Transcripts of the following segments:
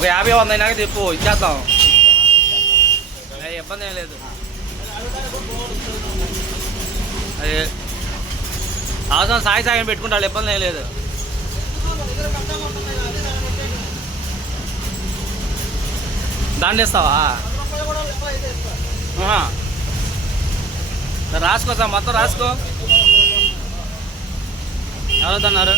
ఒక 50 100 అయినాక చెప్పు ఇచ్చేద్దాం. ఇబ్బంది ఏం లేదు. అది అవసరం సాయి సాయం పెట్టుకుంటాడు, ఇబ్బంది ఏం లేదు. దాన్ని ఇస్తావా? రాసుకో సార్, మొత్తం రాసుకో. ఎవరొద్దన్నారు?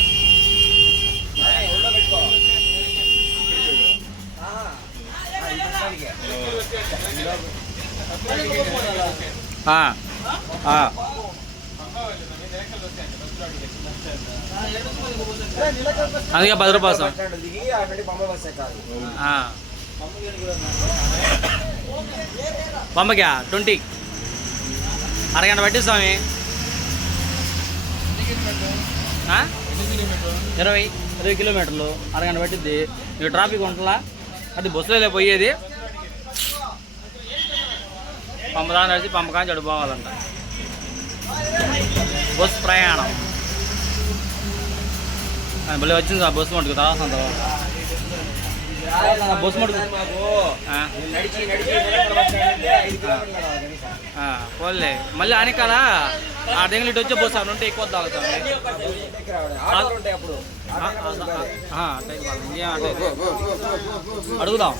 అందుకే 10 రూపాయలు సార్. బొమ్మకా 20 అరగంట పట్టి స్వామి. 20 కిలోమీటర్లు అరగంట పట్టిద్ది. నీకు ట్రాఫిక్ ఉంటుందా? అది బస్సులో పోయేది. పంపదాని నడిచి పంపకాని చెడిపోవాలంట. బస్సు ప్రయాణం మళ్ళీ వచ్చింది సార్. బస్సు మటుకు తర్వాత బస్సు మటుకు పోలే మళ్ళీ అని కదా. 6 గంటలు వచ్చే బస్సు అని ఉంటే ఎక్కువ తాగుతాం. అడుగుదాం.